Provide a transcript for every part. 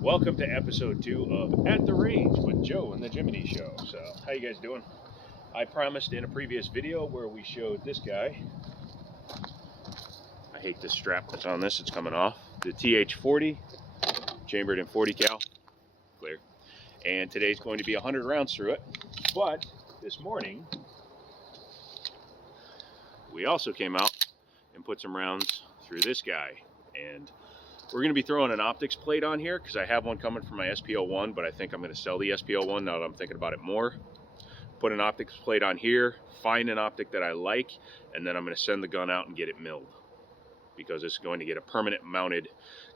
Welcome to episode 2 of At the Range with Joe and the Jiminy Show. So, how you guys doing? I promised in a previous video where we showed this guy. I hate this strap that's on this, it's coming off. The TH40, chambered in 40 cal, clear. And today's going to be 100 rounds through it. But this morning, we also came out and put some rounds through this guy. And we're going to be throwing an optics plate on here because I have one coming from my SP01, but I think I'm going to sell the SP01 now that I'm thinking about it more. Put an optics plate on here, find an optic that I like, and then I'm going to send the gun out and get it milled because it's going to get a permanent mounted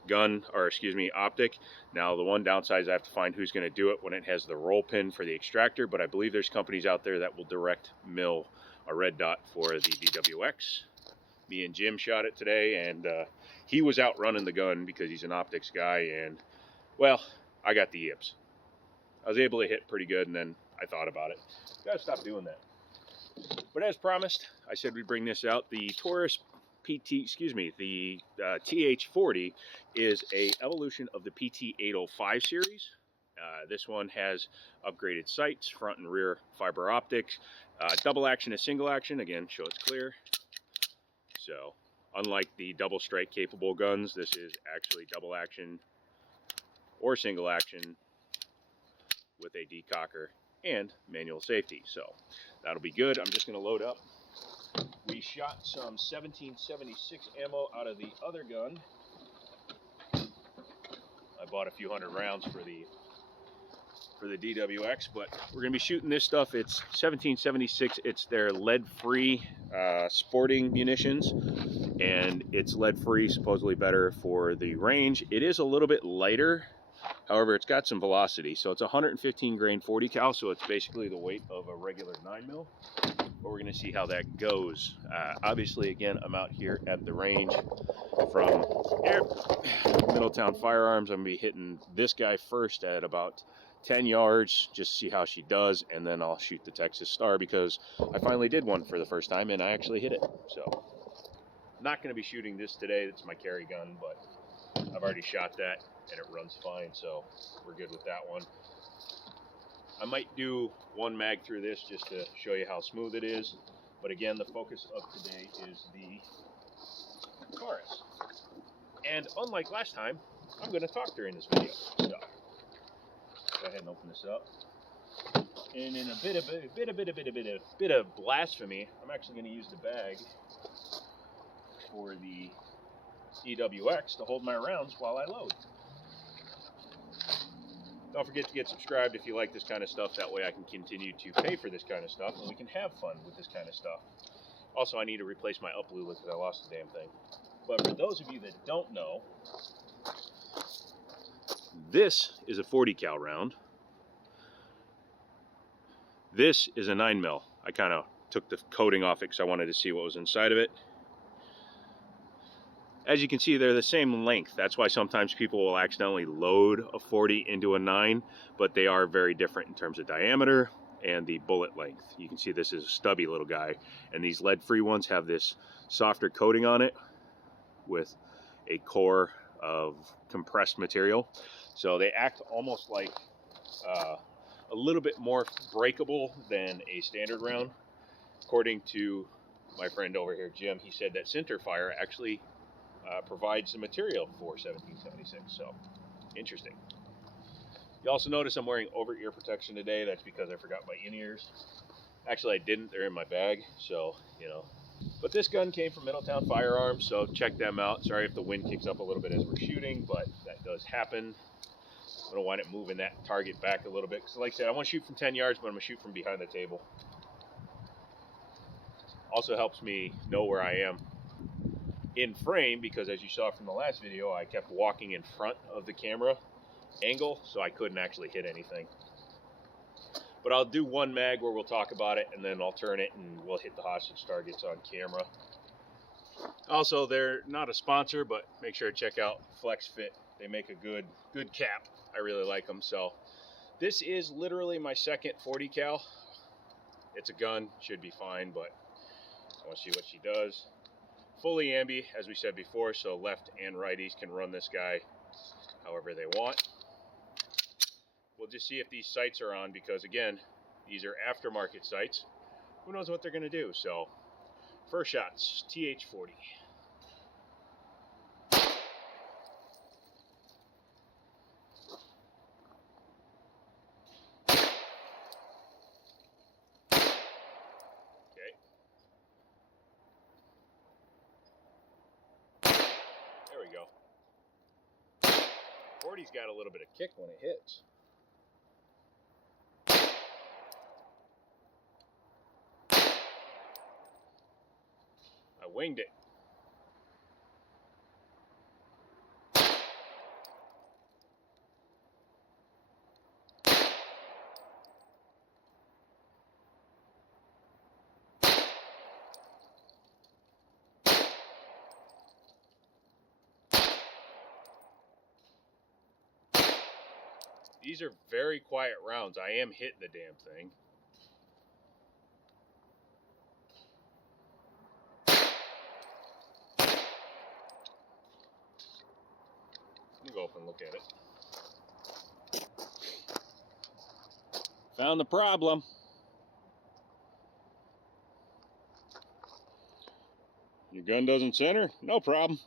gun, or excuse me, optic. Now the one downside is I have to find who's going to do it when it has the roll pin for the extractor, but I believe there's companies out there that will direct mill a red dot for the DWX. Me and Jim shot it today, and he was out running the gun because he's an optics guy, and well, I got the yips. I was able to hit pretty good, and then I thought about it. Gotta stop doing that. But as promised, I said we'd bring this out. The Taurus the TH40 is a evolution of the PT805 series. This one has upgraded sights, front and rear fiber optics, double action and single action. Again, show it's clear. So, unlike the double strike capable guns, this is actually double action or single action with a decocker and manual safety. So, that'll be good. I'm just going to load up. We shot some 1776 ammo out of the other gun. I bought a few hundred rounds for the DWX, but we're going to be shooting this stuff. It's 1776. It's their lead-free sporting munitions, and it's lead-free, supposedly better for the range. It is a little bit lighter, however, it's got some velocity. So it's 115 grain 40 cal, so it's basically the weight of a regular 9mm. But we're going to see how that goes. Obviously, again, I'm out here at the range from Middletown Firearms. I'm going to be hitting this guy first at about 10 yards, just to see how she does, and then I'll shoot the Texas Star because I finally did one for the first time and I actually hit it. So, not going to be shooting this today. It's my carry gun, but I've already shot that and it runs fine, so we're good with that one. I might do one mag through this just to show you how smooth it is, but again, the focus of today is the Taurus. And unlike last time, I'm going to talk during this video. So, go ahead and open this up. And in a bit of blasphemy, I'm actually going to use the bag for the DWX to hold my rounds while I load. Don't forget to get subscribed if you like this kind of stuff. That way I can continue to pay for this kind of stuff and we can have fun with this kind of stuff. Also, I need to replace my uplula because I lost the damn thing. But for those of you that don't know, this is a 40 cal round. This is a 9mm. I kind of took the coating off it because I wanted to see what was inside of it. As you can see, they're the same length. That's why sometimes people will accidentally load a 40 into a 9, but they are very different in terms of diameter and the bullet length. You can see this is a stubby little guy, and these lead-free ones have this softer coating on it with a core of compressed material. So they act almost like a little bit more breakable than a standard round. According to my friend over here, Jim, he said that center fire actually provides the material for 1776. So, interesting. You also notice I'm wearing over-ear protection today. That's because I forgot my in-ears. Actually, I didn't. They're in my bag, so, you know. But this gun came from Middletown Firearms, so check them out. Sorry if the wind kicks up a little bit as we're shooting, but that does happen. I'm going to wind up moving that target back a little bit. Because like I said, I want to shoot from 10 yards, but I'm going to shoot from behind the table. Also helps me know where I am in frame, because as you saw from the last video, I kept walking in front of the camera angle, so I couldn't actually hit anything. But I'll do one mag where we'll talk about it, and then I'll turn it and we'll hit the hostage targets on camera. Also, they're not a sponsor, but make sure to check out Flex Fit. They make a good cap. I really like them. So this is literally my second 40 cal. It's a gun, should be fine, but I want to see what she does. Fully ambi, as we said before, so left and righties can run this guy however they want. We'll just see if these sights are on, because again, these are aftermarket sights. Who knows what they're going to do? So, first shots, TH40. Okay. There we go. 40's got a little bit of kick when it hits. I winged it. These are very quiet rounds. I am hitting the damn thing. Let me go up and look at it. Found the problem. Your gun doesn't center? No problem.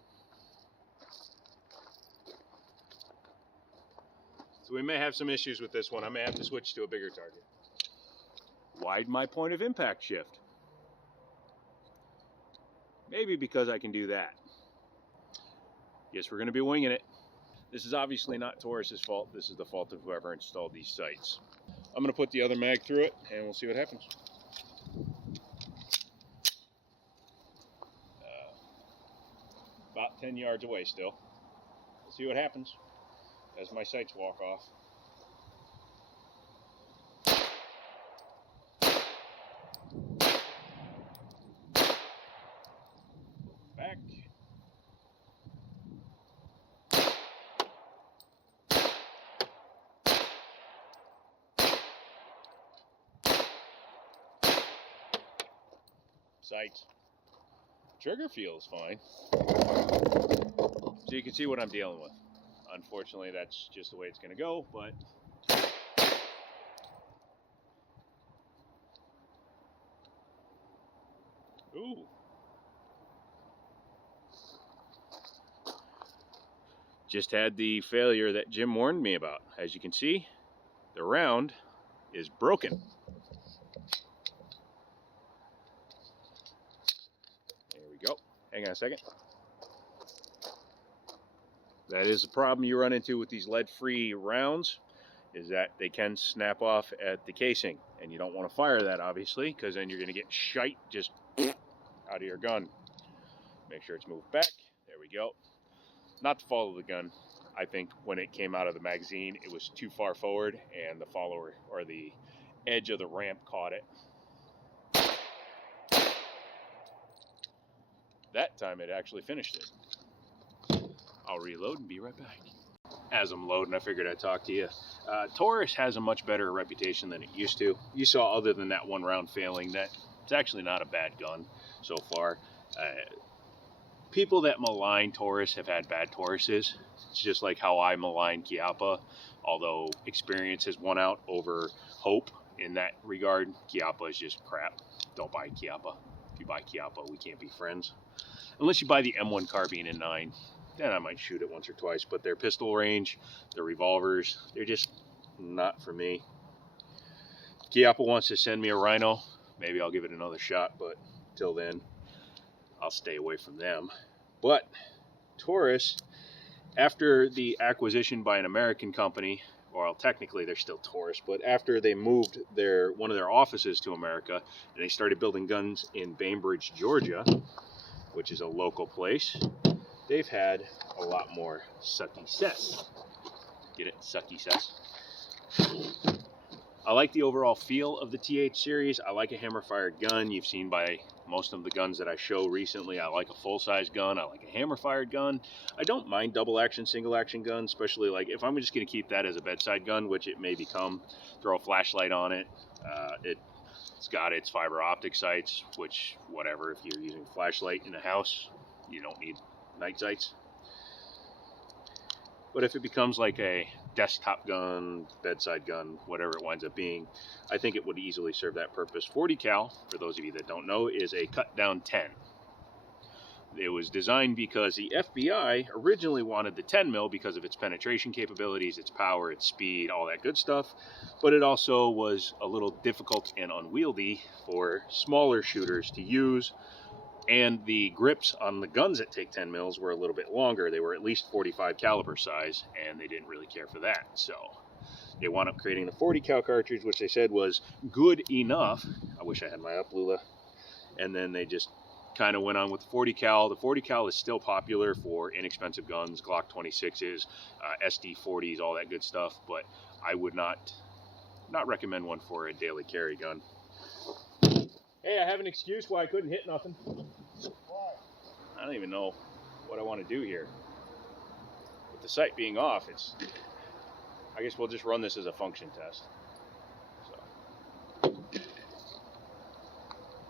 So we may have some issues with this one. I may have to switch to a bigger target. Widen my point of impact shift. Maybe because I can do that. Guess we're going to be winging it. This is obviously not Taurus's fault. This is the fault of whoever installed these sights. I'm going to put the other mag through it and we'll see what happens. About 10 yards away still. We'll see what happens as my sights walk off. Back. Sights. Trigger feels fine. So you can see what I'm dealing with. Unfortunately, that's just the way it's going to go, but ooh. Just had the failure that Jim warned me about. As you can see, the round is broken. There we go. Hang on a second. That is the problem you run into with these lead-free rounds, is that they can snap off at the casing. And you don't want to fire that, obviously, because then you're going to get shite just out of your gun. Make sure it's moved back. There we go. Not the fault of the gun. I think when it came out of the magazine, it was too far forward, and the follower, or the edge of the ramp, caught it. That time it actually finished it. I'll reload and be right back. As I'm loading, I figured I'd talk to you. Taurus has a much better reputation than it used to. You saw, other than that one round failing, that it's actually not a bad gun so far. People that malign Taurus have had bad Tauruses. It's just like how I malign Chiappa, although experience has won out over hope in that regard. Chiappa is just crap. Don't buy Chiappa. If you buy Chiappa, we can't be friends. Unless you buy the M1 carbine in 9. Then I might shoot it once or twice, but their pistol range, their revolvers, they're just not for me. Chiappa wants to send me a Rhino. Maybe I'll give it another shot, but till then, I'll stay away from them. But Taurus, after the acquisition by an American company, well, technically they're still Taurus, but after they moved one of their offices to America, and they started building guns in Bainbridge, Georgia, which is a local place, they've had a lot more success. Get it? Success. I like the overall feel of the TH series. I like a hammer-fired gun. You've seen by most of the guns that I show recently, I like a full-size gun. I like a hammer-fired gun. I don't mind double-action, single-action guns, especially like if I'm just going to keep that as a bedside gun, which it may become. Throw a flashlight on it. It's got its fiber optic sights, which, whatever, if you're using a flashlight in a house, you don't need night sights. But if it becomes like a desktop gun, bedside gun, whatever it winds up being, I think it would easily serve that purpose. 40 cal, for those of you that don't know, is a cut down 10. It was designed because the FBI originally wanted the 10 mil because of its penetration capabilities, its power, its speed, all that good stuff. But it also was a little difficult and unwieldy for smaller shooters to use. And the grips on the guns that take 10 mils were a little bit longer. They were at least 45 caliber size, and they didn't really care for that. So they wound up creating the 40 cal cartridge, which they said was good enough. I wish I had my up, Lula. And then they just kind of went on with the 40 cal. The 40 cal is still popular for inexpensive guns, Glock 26s, SD40s, all that good stuff, but I would not recommend one for a daily carry gun. Hey, I have an excuse why I couldn't hit nothing. Why? I don't even know what I want to do here. With the sight being off, I guess we'll just run this as a function test.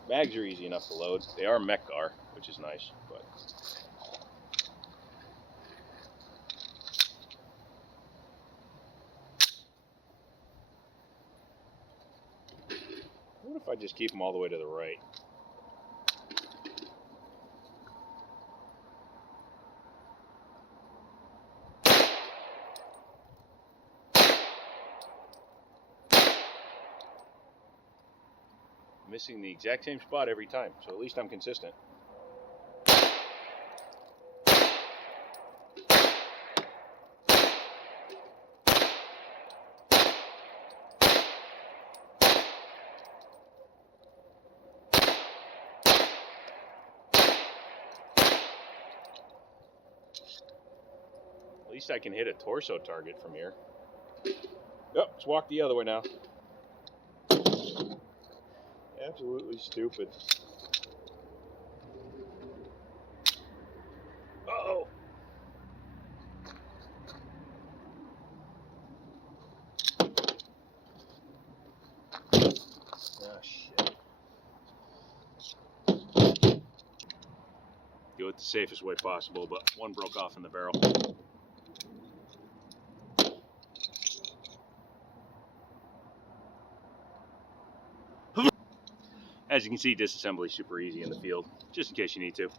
Mags are easy enough to load. They are Mech-Gar, which is nice, but what if I just keep them all the way to the right? Missing the exact same spot every time, so at least I'm consistent. At least I can hit a torso target from here. Yep, let's walk the other way now. Absolutely stupid. Uh-oh. Ah, shit. Do it the safest way possible, but one broke off in the barrel. As you can see, disassembly is super easy in the field, just in case you need to.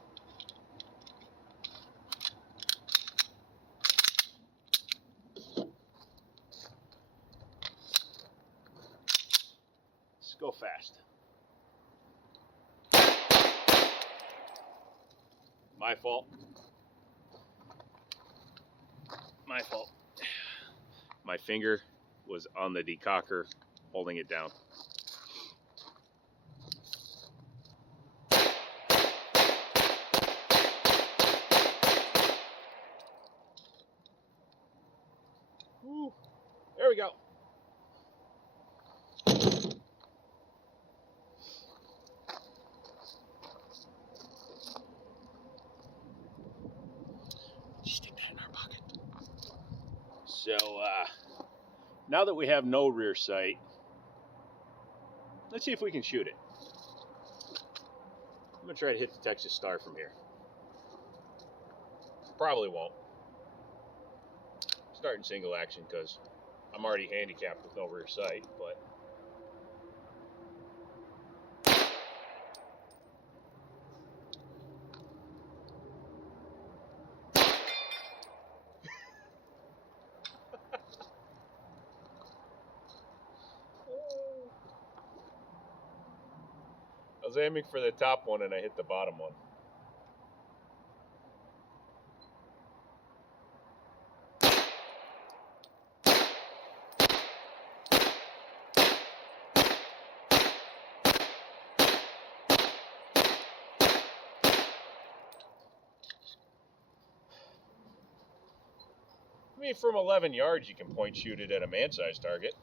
Let's go fast. My fault. My fault. My finger was on the decocker, holding it down. Woo. There we go. Stick that in our pocket. So, now that we have no rear sight, let's see if we can shoot it. I'm going to try to hit the Texas Star from here. Probably won't. Starting single action because I'm already handicapped with no rear sight, but I was aiming for the top one and I hit the bottom one. I mean, from 11 yards, you can point shoot it at a man-sized target.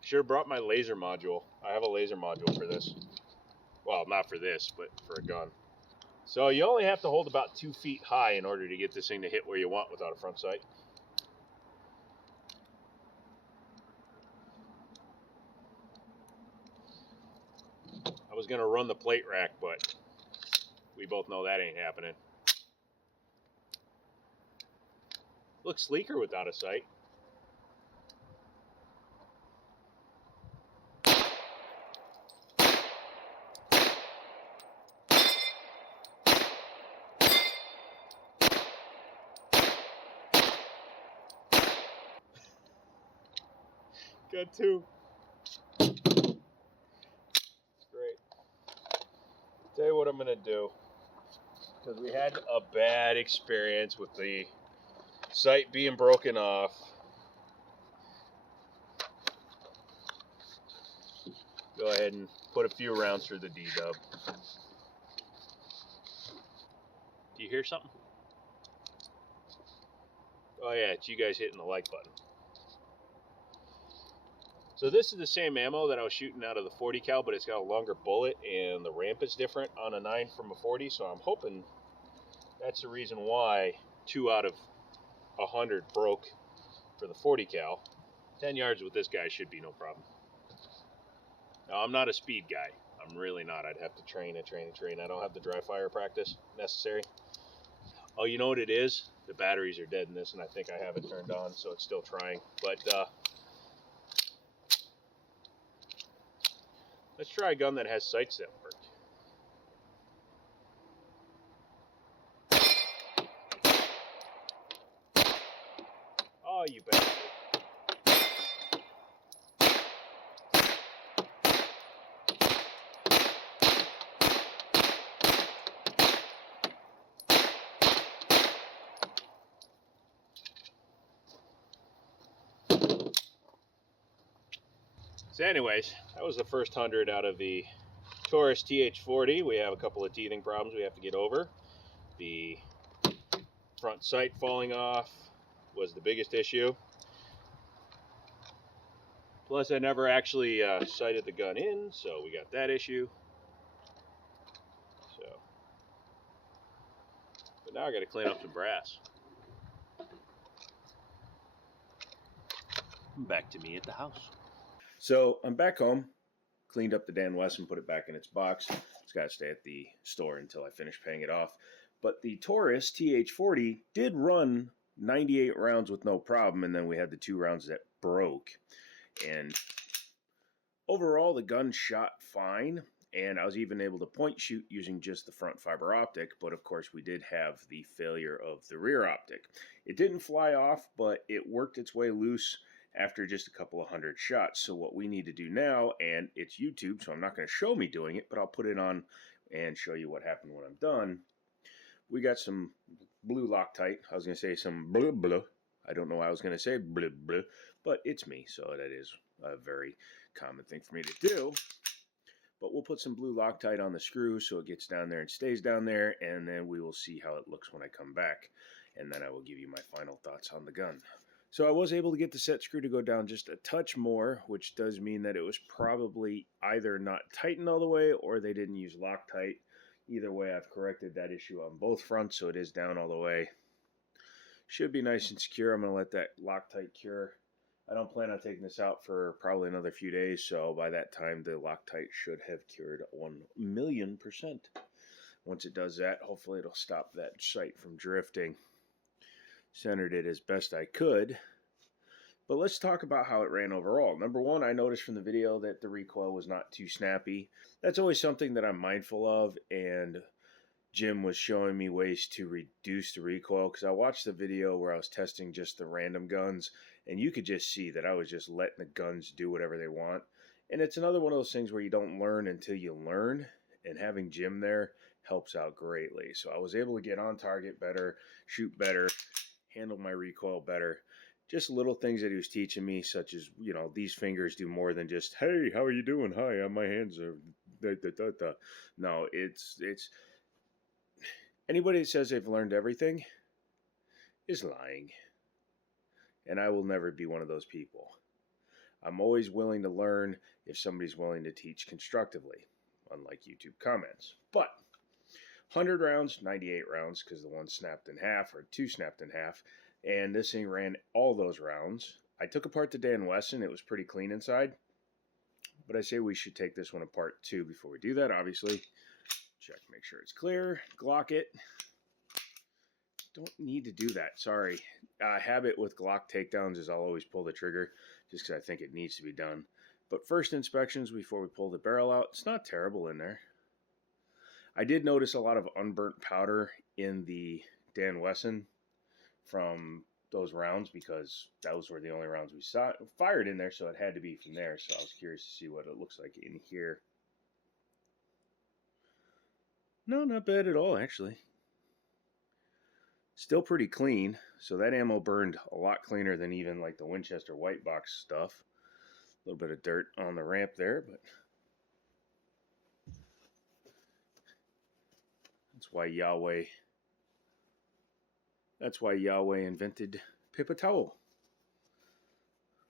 Sure brought my laser module. I have a laser module for this. Well, not for this, but for a gun. So you only have to hold about 2 feet high in order to get this thing to hit where you want without a front sight. I was going to run the plate rack, but we both know that ain't happening. Looks sleeker without a sight. Got 2. Great. Tell you what I'm going to do. Because we had a bad experience with the sight being broken off. Go ahead and put a few rounds through the D-dub. Do you hear something? Oh yeah, it's you guys hitting the like button. So this is the same ammo that I was shooting out of the 40 cal, but it's got a longer bullet and the ramp is different on a 9 from a 40, so I'm hoping that's the reason why 2 out of 100 broke for the 40 cal. 10 yards with this guy should be no problem. Now, I'm not a speed guy. I'm really not. I'd have to train. I don't have the dry fire practice necessary. Oh, you know what it is? The batteries are dead in this, and I think I have it turned on, so it's still trying. But let's try a gun that has sights that work. Oh, you bastard. So anyways, that was the first 100 out of the Taurus TH40. We have a couple of teething problems we have to get over. The front sight falling off was the biggest issue. Plus I never actually sighted the gun in, so we got that issue. So, but now I got to clean up some brass. Back to me at the house. So I'm back home, cleaned up the Dan Wesson, put it back in its box. It's got to stay at the store until I finish paying it off. But the Taurus TH40 did run 98 rounds with no problem, and then we had the 2 rounds that broke. And overall, the gun shot fine, and I was even able to point shoot using just the front fiber optic, but of course we did have the failure of the rear optic. It didn't fly off, but it worked its way loose after just a couple of 100 shots. So what we need to do now, and it's YouTube, so I'm not going to show me doing it, but I'll put it on and show you what happened when I'm done. We got some blue Loctite. I was going to say some blue blue. I don't know why I was going to say blue blue, but it's me, so that is a very common thing for me to do. But we'll put some blue Loctite on the screw so it gets down there and stays down there, and then we will see how it looks when I come back. And then I will give you my final thoughts on the gun. So I was able to get the set screw to go down just a touch more, which does mean that it was probably either not tightened all the way or they didn't use Loctite. Either way, I've corrected that issue on both fronts, so it is down all the way. Should be nice and secure. I'm going to let that Loctite cure. I don't plan on taking this out for probably another few days, so by that time the Loctite should have cured 1,000,000%. Once it does that, hopefully it'll stop that sight from drifting. Centered it as best I could. But let's talk about how it ran overall. Number one, I noticed from the video that the recoil was not too snappy. That's always something that I'm mindful of, and Jim was showing me ways to reduce the recoil, because I watched the video where I was testing just the random guns, and you could just see that I was just letting the guns do whatever they want. And it's another one of those things where you don't learn until you learn, and having Jim there helps out greatly. So I was able to get on target better, shoot better, handle my recoil better. Just little things that he was teaching me, such as, you know, these fingers do more than just, hey, how are you doing? Hi, my hands are da, da, da, da. No, it's anybody that says they've learned everything is lying. And I will never be one of those people. I'm always willing to learn if somebody's willing to teach constructively, unlike YouTube comments. But 100 rounds, 98 rounds, because the one snapped in half, or two snapped in half, and this thing ran all those rounds. I took apart the Dan Wesson. It was pretty clean inside, but I say we should take this one apart too before we do that. Obviously, check, make sure it's clear, Glock it. Don't need to do that, sorry. Habit with Glock takedowns is I'll always pull the trigger just because I think it needs to be done. But first inspections before we pull the barrel out, it's not terrible in there. I did notice a lot of unburnt powder in the Dan Wesson from those rounds because those were the only rounds we saw fired in there, so it had to be from there. So I was curious to see what it looks like in here. No, not bad at all, actually. Still pretty clean, so that ammo burned a lot cleaner than even like the Winchester white box stuff. A little bit of dirt on the ramp there, but that's why Yahweh invented paper towel,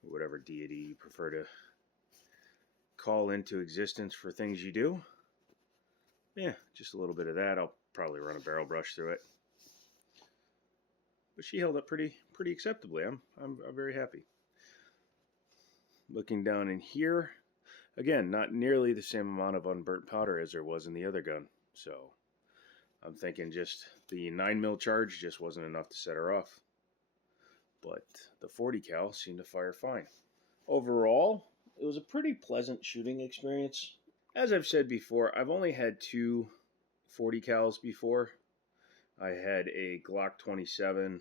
or whatever deity you prefer to call into existence for things you do. Yeah, just a little bit of that. I'll probably run a barrel brush through it. But she held up pretty acceptably. I'm very happy. Looking down in here, again, not nearly the same amount of unburnt powder as there was in the other gun. So I'm thinking just the 9mm charge just wasn't enough to set her off. But the 40 cal seemed to fire fine. Overall, it was a pretty pleasant shooting experience. As I've said before, I've only had two 40 cals before. I had a Glock 27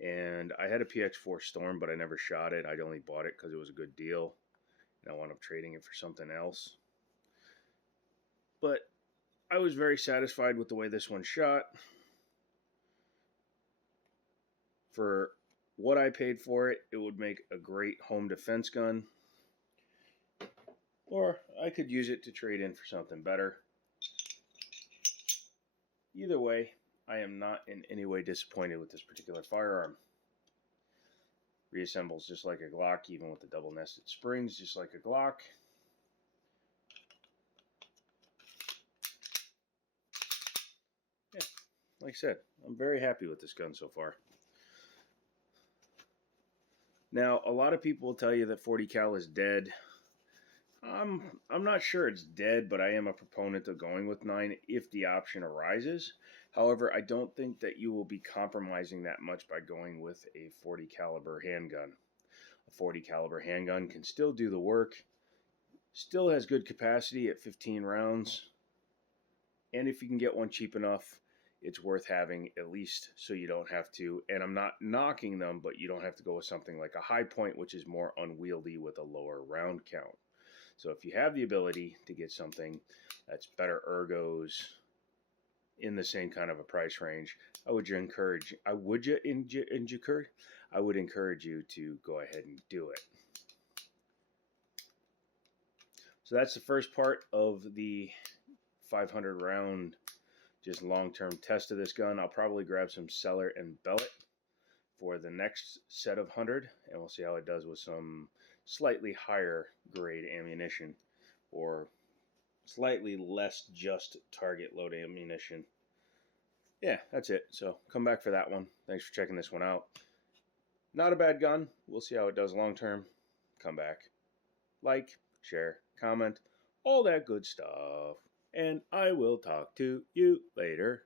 and I had a PX4 Storm, but I never shot it. I only bought it because it was a good deal and I wound up trading it for something else. But I was very satisfied with the way this one shot. For what I paid for it, it would make a great home defense gun. Or I could use it to trade in for something better. Either way, I am not in any way disappointed with this particular firearm. Reassembles just like a Glock, even with the double nested springs, just like a Glock. Yeah, like I said, I'm very happy with this gun so far. Now, a lot of people will tell you that 40 cal is dead. I'm not sure it's dead, but I am a proponent of going with 9 if the option arises. However, I don't think that you will be compromising that much by going with a 40 caliber handgun. A 40 caliber handgun can still do the work, still has good capacity at 15 rounds, and if you can get one cheap enough, it's worth having, at least so you don't have to, and I'm not knocking them, but you don't have to go with something like a High Point, which is more unwieldy with a lower round count. So if you have the ability to get something that's better ergos in the same kind of a price range, I would encourage you to go ahead and do it. So that's the first part of the 500 round just long-term test of this gun. I'll probably grab some Cellar and Bellet for the next set of 100, and we'll see how it does with some slightly higher grade ammunition or slightly less just target load ammunition. Yeah, that's it. So come back for that one. Thanks for checking this one out. Not a bad gun. We'll see how it does long term. Come back. Like, share, comment, all that good stuff. And I will talk to you later.